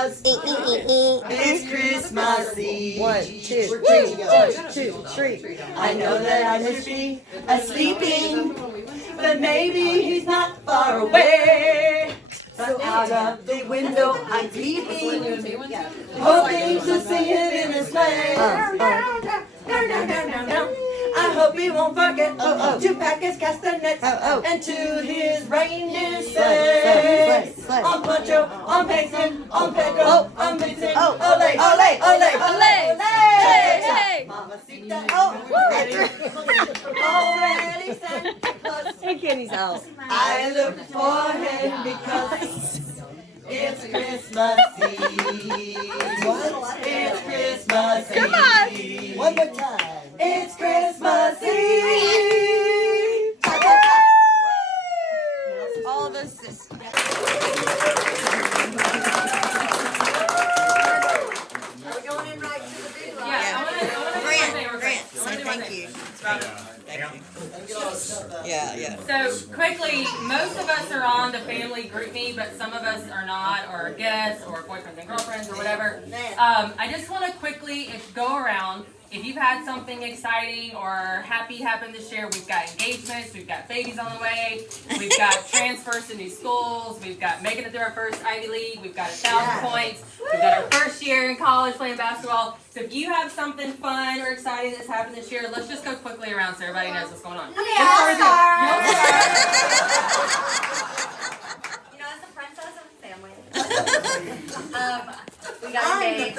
Christmas. It's Christmas Eve. 1, 2, 3. 1, 2, 3. I know that I must be sleeping, but maybe he's not far away. So out of the window I'm peeping, hoping to see him in his sleigh. I hope he won't forget to pack his castanets and to his reindeer say. On Pancho, on Mason, on Pedro, on Vincent, ole, ole, ole, ole, ole. Mamacita, already Santa Claus. Hey, Kenny's out. I look for him because it's Christmas Eve. What? It's Christmas Eve. Come on. One more time. It's Christmas Eve. All of us. Are we going in right to the big line? Grant, say thank you. Yeah. So quickly, most of us are on the family group me, but some of us are not, or guests, or boyfriends and girlfriends, or whatever. I just want to quickly go around. If you've had something exciting or happy happen this year, we've got engagements, we've got babies on the way, we've got transfers to new schools, we've got making it through our first Ivy League, we've got 1,000 points, we've got our first year in college playing basketball. So if you have something fun or exciting that's happened this year, let's just go quickly around so everybody knows what's going on. Okay, I'll start. You'll You know, as a princess of the family, we got engaged.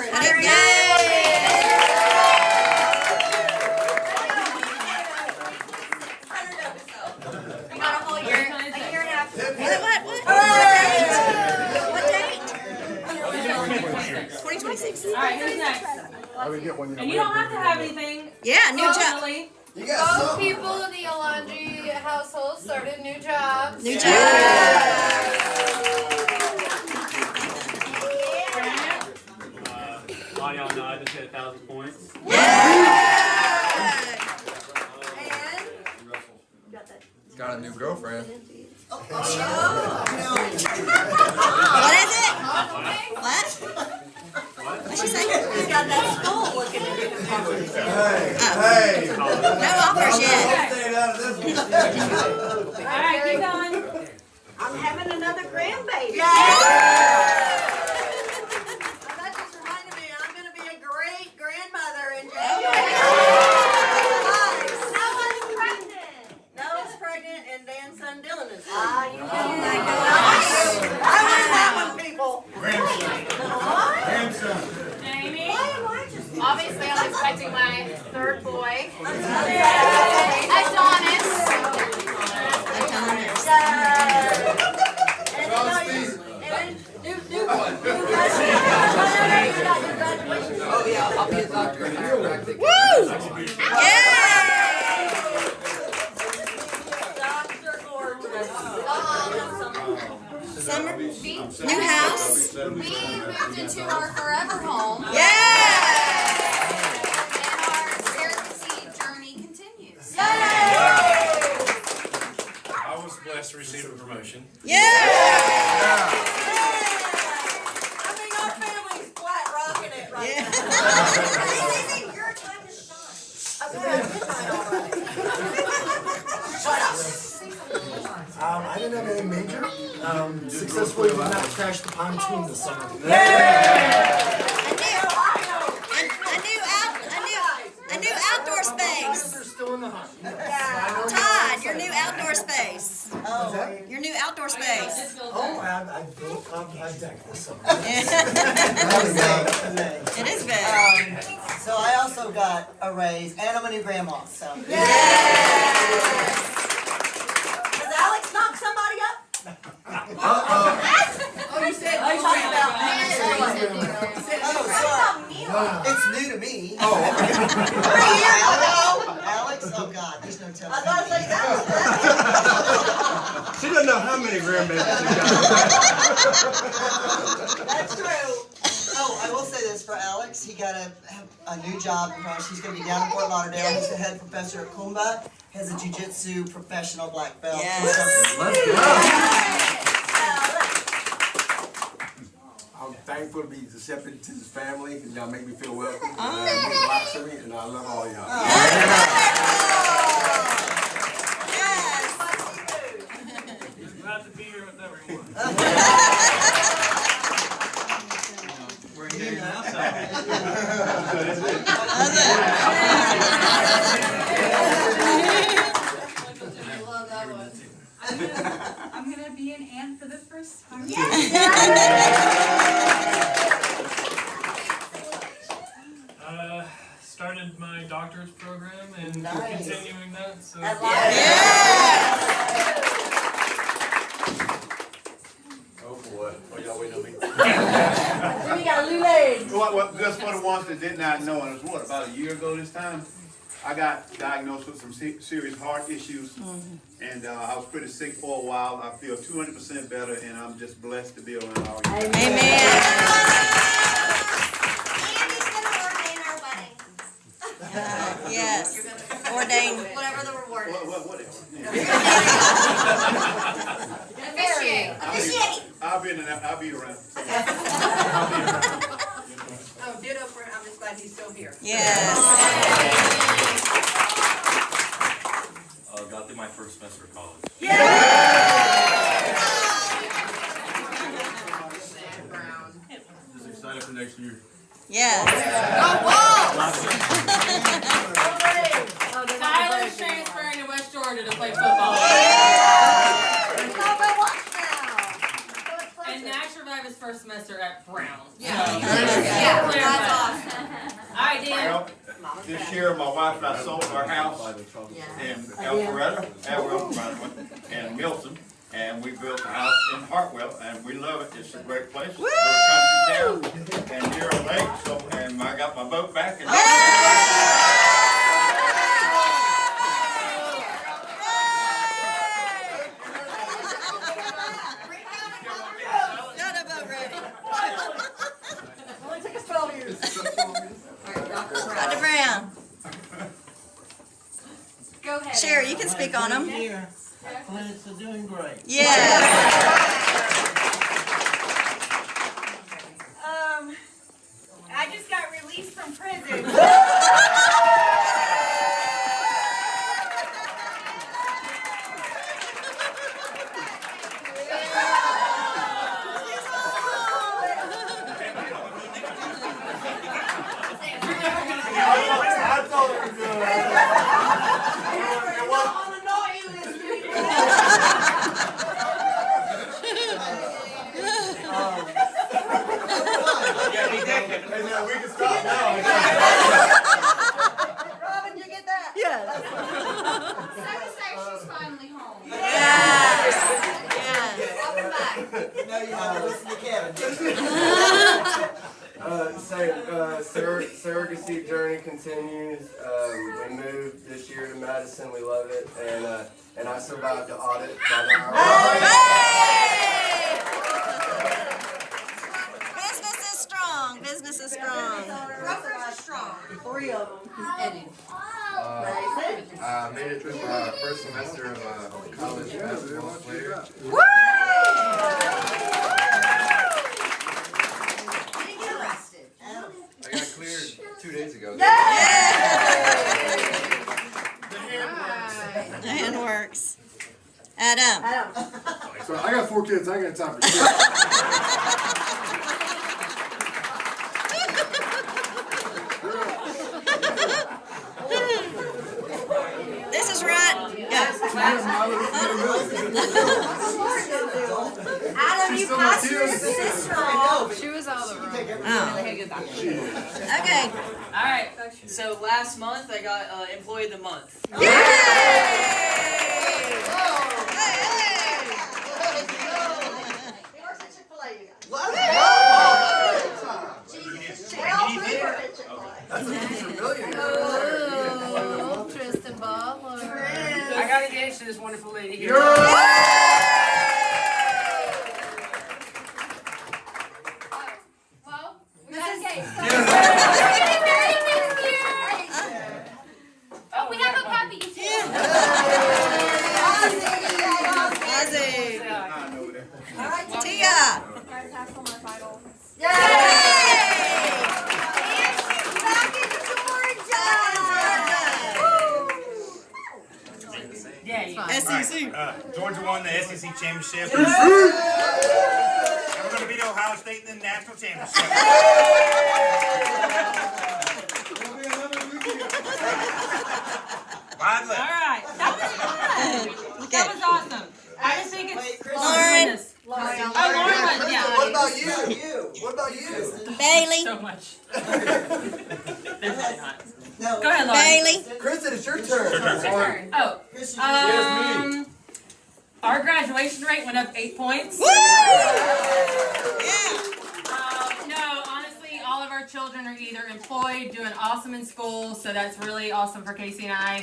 We got a whole year, a year and a half. What date? 2026. All right, who's next? And you don't have to have anything. Yeah, new job. Personally. Both people in the Alondri household started new jobs. New job. All y'all know I just hit 1,000 points. Got a new girlfriend. What is it? What? What'd she say? He's got that skull looking at him. Hey! No offers yet. Staying out of this one. All right, keep going. I'm having another grandbaby. That just reminded me, I'm going to be a great grandmother in January. Someone's pregnant. Noah's pregnant and Dan's son Dylan is. Ah, you know. I win that one, people. Grandson. Jamie. Obviously, I'm expecting my third boy. Yay. Adonis. Oh yeah, I'll be a doctor. Woo! Summer, new house. We moved into our forever home. Yeah! And our surrogacy journey continues. I was blessed to receive a promotion. Yeah! I mean, our family's flat rocking it right now. Your time to shine. I said, "It's mine already." Shut up. I didn't have anything major. Successfully did not crash the pontoon this summer. A new outdoor space. They're still in the hunt. Todd, your new outdoor space. Oh, Your new outdoor space. Oh, I built a deck this summer. It is big. so I also got a raise, and I'm a new grandma, so. Does Alex knock somebody up? Oh, you said, oh, you're talking about me. Oh, sorry. It's new to me. Alex? Oh, God, there's no telling. I thought I said Alex. She doesn't know how many grandbabies she got. That's true. Oh, I will say this for Alex. He got a new job. He's going to be down in Fort Lauderdale. He's the head professor at Kumba. Has a jiu-jitsu professional black belt. Yes. Let's go. Thank thankful to be accepted to this family, and y'all make me feel welcome. It means a lot to me, and I love all y'all. Glad to be here with everyone. We're here now, so. I'm gonna be an aunt for the first time. Started my doctorate program and Nice. continuing that. So Oh boy, oh y'all waiting on me? Then we got Lou legs. Just for the ones that did not know, and it was about a year ago this time, I got diagnosed with some serious heart issues, and I was pretty sick for a while. I feel 200% better, and I'm just blessed to be around all you. Yes. Ordained. Whatever the reward is. Whatever. Officiate. I'll be around. Oh, ditto for, I'm just glad he's still here. Yes. got through my first semester of college. Just excited for next year. Yes. Tyler's transferring to West Georgia to play football. And Nash survived his first semester at Brown. Yeah. That's awesome. Alright, Dan. Well, this year, my wife and I sold our house in Alpharetta, and Milton, and we built a house in Hartwell, and we love it. It's a great place. It's a little country town, and near a lake. So, and I got my boat back. And Got a boat ready. Only took us 12 years. Dr. Brown. Go ahead. Sherry, you can speak on them. Here, clinics are doing great. Yes. I just got released from prison. I thought it was good. On the naughty list. Hey, now we can stop now. Robin, did you get that? Yes. So to say she's finally home. Yes. Yes. Welcome back. Now you have to listen to Kevin. Surrogacy journey continues. We moved this year to Madison. We love it, and I survived the audit by the IRS. Business is strong. Business is strong. Brokers are strong. 3 of them. I made it through my first semester of college basketball player. Didn't get arrested. I got cleared 2 days ago. The hand works. Adam. So I got 4 kids. I ain't got time for shit. This is right. Yeah. Adam, you passed your sister off. She was out of the room. Oh. Okay. Alright, so last month I got Employee of the Month. Yay! He works at Chick-fil-A, you guys. Oh, Tristan Butler. I got engaged to this wonderful lady here. Well, we got engaged. Oh, we have a puppy too. Ozzy. All right, Tia. Tackle my vitals. Yay! championship. And we're going to beat Ohio State in the national championship. Wide left. All right. That was fun. That was awesome. I just think it's Lauren. Oh, Lauren went, yeah. What about you? What about you? Bailey. So much. No. Go ahead, Lauren. Bailey. Kristen, it's your turn. Oh, our graduation rate went up 8 points. Woo! Yeah. No, honestly, all of our children are either employed, doing awesome in school, so that's really awesome for Casey and I.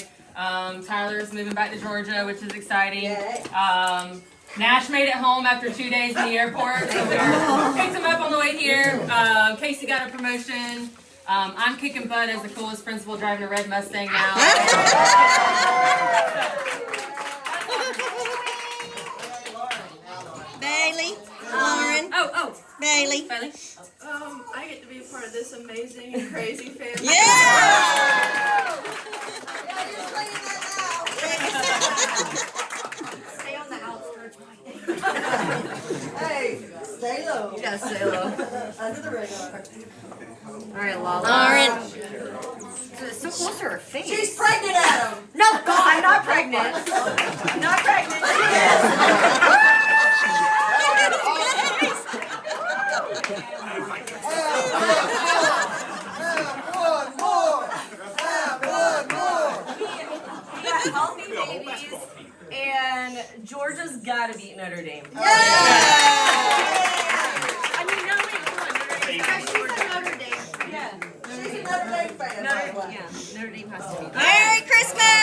Tyler's moving back to Georgia, which is exciting. Nash made it home after 2 days in the airport, so we picked him up on the way here. Casey got a promotion. I'm kicking butt as the coolest principal driving a red Mustang now. Bailey. Lauren. Oh, Bailey. Bailey. I get to be a part of this amazing and crazy family. Yeah! Stay on the outskirts. Hey, stay low. You gotta stay low. Under the radar. Alright, Lala. Lauren. It's so close to her face. She's pregnant, Adam. No, God, I'm not pregnant. Not pregnant. We got healthy babies, and Georgia's gotta beat Notre Dame. Yeah! I mean, no, wait, come on, Notre Dame. She's a Notre Dame. Yeah. She's a Notre Dame fan. by the way. Notre Dame has to be. Merry Christmas!